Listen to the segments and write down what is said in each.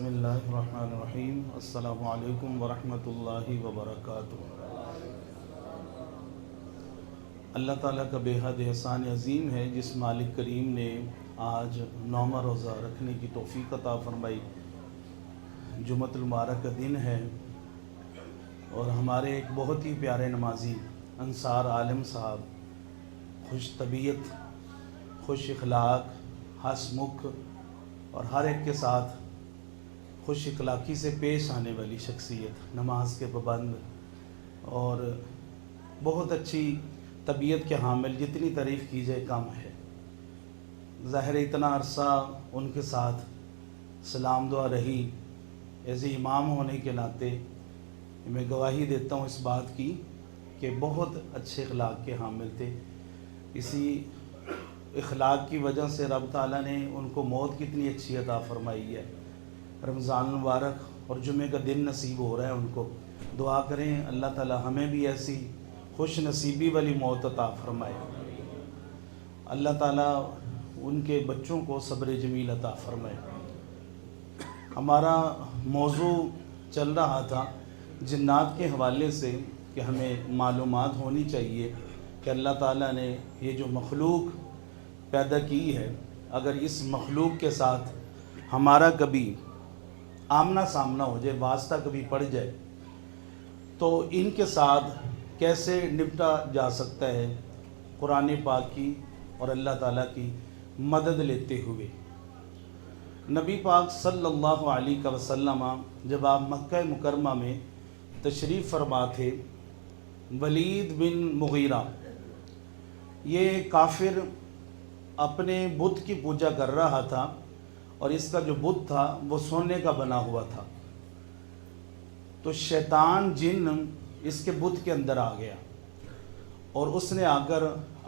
بسم اللہ الرحمن الرحیم۔ السلام علیکم ورحمۃ اللہ وبرکاتہ۔ اللہ تعالیٰ کا بے حد احسان عظیم ہے جس مالک کریم نے آج 9واں روزہ رکھنے کی توفیق عطا فرمائی۔ جمعۃ المبارک کا دن ہے اور ہمارے ایک بہت ہی پیارے نمازی انصار عالم صاحب خوش طبیعت، خوش اخلاق، ہنس مکھ اور ہر ایک کے ساتھ خوش اخلاقی سے پیش آنے والی شخصیت، نماز کے پابند اور بہت اچھی طبیعت کے حامل، جتنی تعریف کی جائے کم ہے۔ ظاہر اتنا عرصہ ان کے ساتھ سلام دعا رہی، ایز امام ہونے کے ناطے میں گواہی دیتا ہوں اس بات کی کہ بہت اچھے اخلاق کے حامل تھے۔ اسی اخلاق کی وجہ سے رب تعالیٰ نے ان کو موت کتنی اچھی عطا فرمائی ہے۔ رمضان المبارک اور جمعے کا دن نصیب ہو رہا ہے ان کو۔ دعا کریں اللہ تعالیٰ ہمیں بھی ایسی خوش نصیبی والی موت عطا فرمائے۔ اللہ تعالیٰ ان کے بچوں کو صبر جمیل عطا فرمائے۔ ہمارا موضوع چل رہا تھا جنات کے حوالے سے کہ ہمیں معلومات ہونی چاہیے کہ اللہ تعالیٰ نے یہ جو مخلوق پیدا کی ہے، اگر اس مخلوق کے ساتھ ہمارا کبھی آمنا سامنا ہو جائے، واسطہ کبھی پڑ جائے، تو ان کے ساتھ کیسے نپٹا جا سکتا ہے قرآن پاک کی اور اللہ تعالیٰ کی مدد لیتے ہوئے۔ نبی پاک صلی اللہ علیہ وسلم جب آپ مکہ مکرمہ میں تشریف فرما تھے، ولید بن مغیرہ یہ کافر اپنے بت کی پوجا کر رہا تھا اور اس کا جو بت تھا وہ سونے کا بنا ہوا تھا۔ تو شیطان جن اس کے بت کے اندر آ گیا اور اس نے آ کر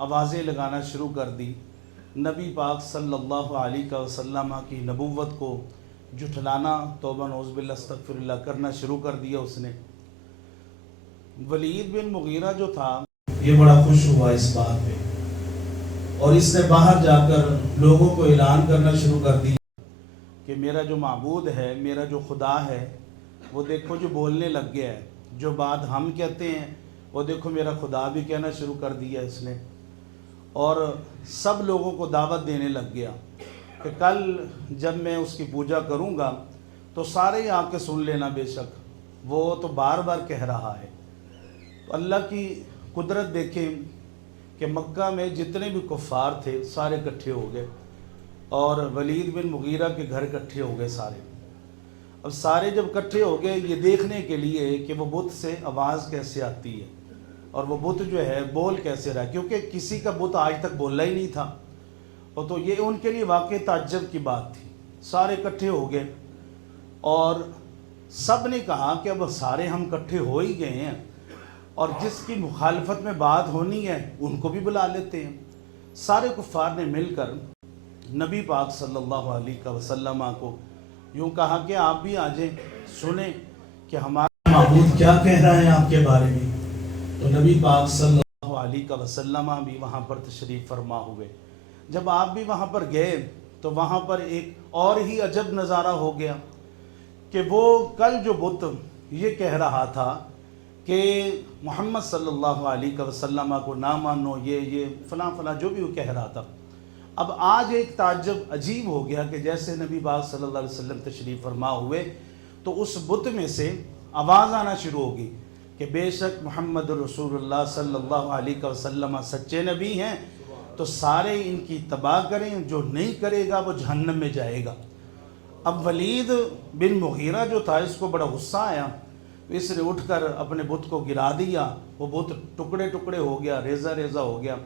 آوازیں لگانا شروع کر دی، نبی پاک صلی اللہ علیہ وسلم کی نبوت کو جھٹلانا، توبہ نعوذ باللہ استغفر اللہ کرنا شروع کر دیا اس نے۔ ولید بن مغیرہ جو تھا یہ بڑا خوش ہوا اس بات پہ اور اس نے باہر جا کر لوگوں کو اعلان کرنا شروع کر دیا کہ میرا جو معبود ہے، میرا جو خدا ہے، وہ دیکھو جو بولنے لگ گیا ہے، جو بات ہم کہتے ہیں وہ دیکھو میرا خدا بھی کہنا شروع کر دیا اس نے۔ اور سب لوگوں کو دعوت دینے لگ گیا کہ کل جب میں اس کی پوجا کروں گا تو سارے آ کے سن لینا، بے شک وہ تو بار بار کہہ رہا ہے۔ تو اللہ کی قدرت دیکھیں کہ مکہ میں جتنے بھی کفار تھے سارے اکٹھے ہو گئے اور ولید بن مغیرہ کے گھر اکٹھے ہو گئے سارے۔ اب سارے جب اکٹھے ہو گئے یہ دیکھنے کے لیے کہ وہ بت سے آواز کیسے آتی ہے اور وہ بت جو ہے بول کیسے رہا ہے، کیونکہ کسی کا بت آج تک بولا ہی نہیں تھا، اور تو یہ ان کے لیے واقع تعجب کی بات تھی۔ سارے اکٹھے ہو گئے اور سب نے کہا کہ اب سارے ہم اکٹھے ہو ہی گئے ہیں اور جس کی مخالفت میں بات ہونی ہے ان کو بھی بلا لیتے ہیں۔ سارے کفار نے مل کر نبی پاک صلی اللہ علیہ وسلم کو یوں کہا کہ آپ بھی آ جائیں، سنیں کہ ہمارا معبود کیا کہہ رہا ہے آپ کے بارے میں۔ تو نبی پاک صلی اللہ علیہ وسلم بھی وہاں پر تشریف فرما ہوئے۔ جب آپ بھی وہاں پر گئے تو وہاں پر ایک اور ہی عجب نظارہ ہو گیا کہ وہ کل جو بت یہ کہہ رہا تھا کہ محمد صلی اللہ علیہ وسلم کو نہ مانو، یہ فلاں فلاں جو بھی وہ کہہ رہا تھا، اب آج ایک تعجب عجیب ہو گیا کہ جیسے نبی پاک صلی اللہ علیہ وسلم تشریف فرما ہوئے تو اس بت میں سے آواز آنا شروع ہوگی کہ بے شک محمد رسول اللہ صلی اللہ علیہ وسلم سچے نبی ہیں، تو سارے ان کی اتباع کریں، جو نہیں کرے گا وہ جہنم میں جائے گا۔ اب ولید بن مغیرہ جو تھا اس کو بڑا غصہ آیا، اس نے اٹھ کر اپنے بت کو گرا دیا، وہ بت ٹکڑے ٹکڑے ہو گیا، ریزہ ریزہ ہو گیا،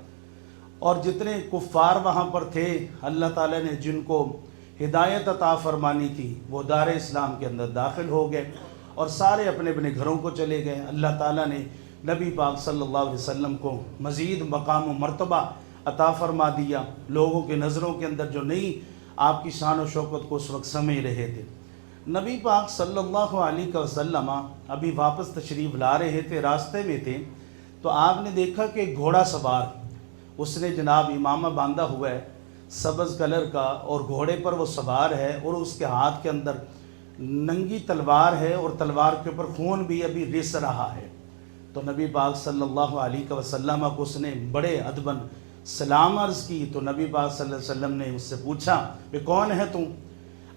اور جتنے کفار وہاں پر تھے اللہ تعالیٰ نے جن کو ہدایت عطا فرمانی تھی وہ دار اسلام کے اندر داخل ہو گئے اور سارے اپنے اپنے گھروں کو چلے گئے۔ اللہ تعالیٰ نے نبی پاک صلی اللہ علیہ وسلم کو مزید مقام و مرتبہ عطا فرما دیا، لوگوں کے نظروں کے اندر جو نہیں آپ کی شان و شوکت کو اس وقت سمجھ رہے تھے۔ نبی پاک صلی اللہ علیہ وسلم ابھی واپس تشریف لا رہے تھے، راستے میں تھے، تو آپ نے دیکھا کہ گھوڑا سوار، اس نے جناب امامہ باندھا ہوا ہے سبز کلر کا اور گھوڑے پر وہ سوار ہے اور اس کے ہاتھ کے اندر ننگی تلوار ہے اور تلوار کے اوپر خون بھی ابھی رس رہا ہے۔ تو نبی پاک صلی اللہ علیہ وسلم کو اس نے بڑے ادباً سلام عرض کی، تو نبی پاک صلی اللہ علیہ وسلم نے اس سے پوچھا کہ کون ہے تم؟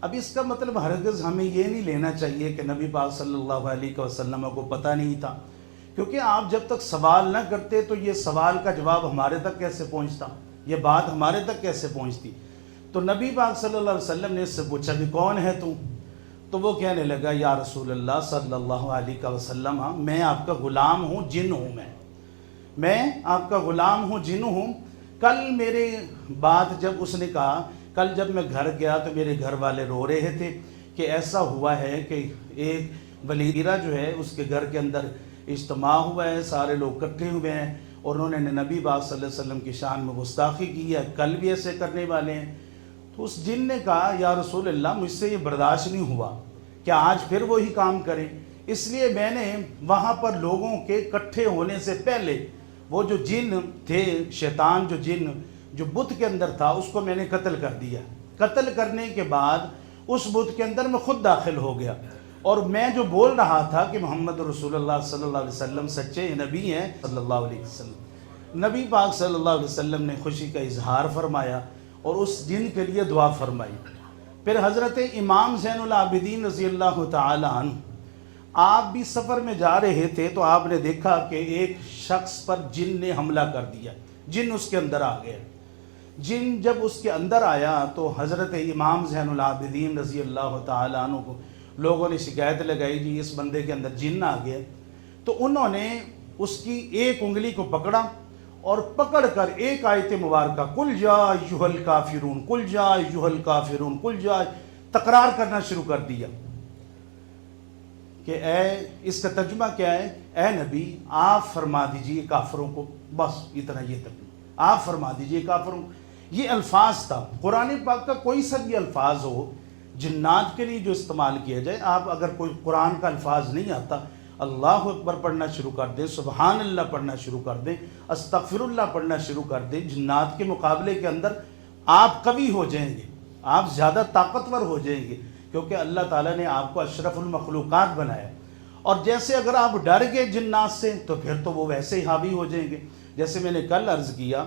اب اس کا مطلب ہرگز ہمیں یہ نہیں لینا چاہیے کہ نبی پاک صلی اللہ علیہ وسلم کو پتہ نہیں تھا، کیونکہ آپ جب تک سوال نہ کرتے تو یہ سوال کا جواب ہمارے تک کیسے پہنچتا، یہ بات ہمارے تک کیسے پہنچتی؟ تو نبی پاک صلی اللہ علیہ وسلم نے اس سے پوچھا کہ کون ہے تم؟ تو وہ کہنے لگا یا رسول اللہ صلی اللہ علیہ وسلم، میں آپ کا غلام ہوں، جن ہوں، میں آپ کا غلام ہوں، جن ہوں۔ کل میرے بات جب اس نے کہا، کل جب میں گھر گیا تو میرے گھر والے رو رہے تھے کہ ایسا ہوا ہے کہ ایک ولیدہ جو ہے اس کے گھر کے اندر اجتماع ہوا ہے، سارے لوگ اکٹھے ہوئے ہیں اور انہوں نے نبی پاک صلی اللہ علیہ وسلم کی شان میں گستاخی کی ہے، کل بھی ایسے کرنے والے ہیں۔ تو اس جن نے کہا یا رسول اللہ مجھ سے یہ برداشت نہیں ہوا کہ آج پھر وہی کام کریں، اس لیے میں نے وہاں پر لوگوں کے اکٹھے ہونے سے پہلے وہ جو جن تھے، شیطان جو جن جو بت کے اندر تھا، اس کو میں نے قتل کر دیا۔ قتل کرنے کے بعد اس بت کے اندر میں خود داخل ہو گیا، اور میں جو بول رہا تھا کہ محمد رسول اللہ صلی اللہ علیہ وسلم سچے نبی ہیں صلی اللہ علیہ وسلم، نبی پاک صلی اللہ علیہ وسلم نے خوشی کا اظہار فرمایا اور اس جن کے لیے دعا فرمائی۔ پھر حضرت امام زین العابدین رضی اللہ تعالی عنہ، آپ بھی سفر میں جا رہے تھے تو آپ نے دیکھا کہ ایک شخص پر جن نے حملہ کر دیا، جن اس کے اندر آ گیا۔ جن جب اس کے اندر آیا تو حضرت امام زین العابدین رضی اللہ تعالی عنہ کو لوگوں نے شکایت لگائی جی اس بندے کے اندر جن آ گیا۔ تو انہوں نے اس کی ایک انگلی کو پکڑا اور پکڑ کر ایک آیت مبارکہ کل جا ایھا الکافرون کل جا ایھا الکافرون کل جا تکرار کرنا شروع کر دیا کہ اے، اس کا ترجمہ کیا ہے؟ اے نبی آپ فرما دیجئے کافروں کو، بس اتنا، یہ تک آپ فرما دیجئے کافروں کو۔ یہ الفاظ تھا قرآن پاک کا، کوئی سا بھی الفاظ ہو جنات کے لیے جو استعمال کیا جائے، آپ اگر کوئی قرآن کا الفاظ نہیں آتا، اللہ اکبر پڑھنا شروع کر دیں، سبحان اللہ پڑھنا شروع کر دیں، استغفر اللہ پڑھنا شروع کر دیں، جنات کے مقابلے کے اندر آپ قوی ہو جائیں گے، آپ زیادہ طاقتور ہو جائیں گے، کیونکہ اللہ تعالیٰ نے آپ کو اشرف المخلوقات بنایا۔ اور جیسے اگر آپ ڈر گئے جنات سے تو پھر تو وہ ویسے ہی حاوی ہو جائیں گے۔ جیسے میں نے کل عرض کیا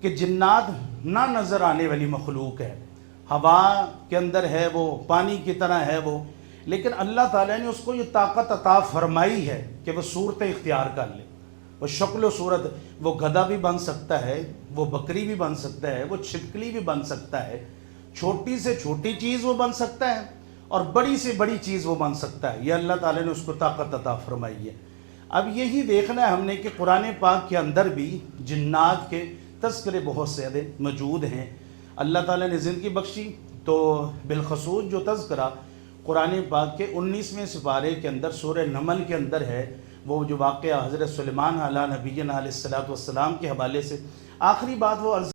کہ جنات نہ نظر آنے والی مخلوق ہے، ہوا کے اندر ہے، وہ پانی کی طرح ہے وہ، لیکن اللہ تعالیٰ نے اس کو یہ طاقت عطا فرمائی ہے کہ وہ صورتیں اختیار کر لے، وہ شکل و صورت، وہ گدھا بھی بن سکتا ہے، وہ بکری بھی بن سکتا ہے، وہ چھپکلی بھی بن سکتا ہے، چھوٹی سے چھوٹی چیز وہ بن سکتا ہے اور بڑی سے بڑی چیز وہ بن سکتا ہے۔ یہ اللہ تعالیٰ نے اس کو طاقت عطا فرمائی ہے۔ اب یہی دیکھنا ہے ہم نے کہ قرآن پاک کے اندر بھی جنات کے تذکرے بہت زیادہ موجود ہیں۔ اللہ تعالیٰ نے زندگی بخشی تو بالخصوص جو تذکرہ قرآن پاک کے 19ویں سپارے کے اندر سورہ نمل کے اندر ہے، وہ جو واقعہ حضرت سلیمان علیہ نبینا علیہ الصلوۃ والسلام کے حوالے سے، آخری بات وہ عرض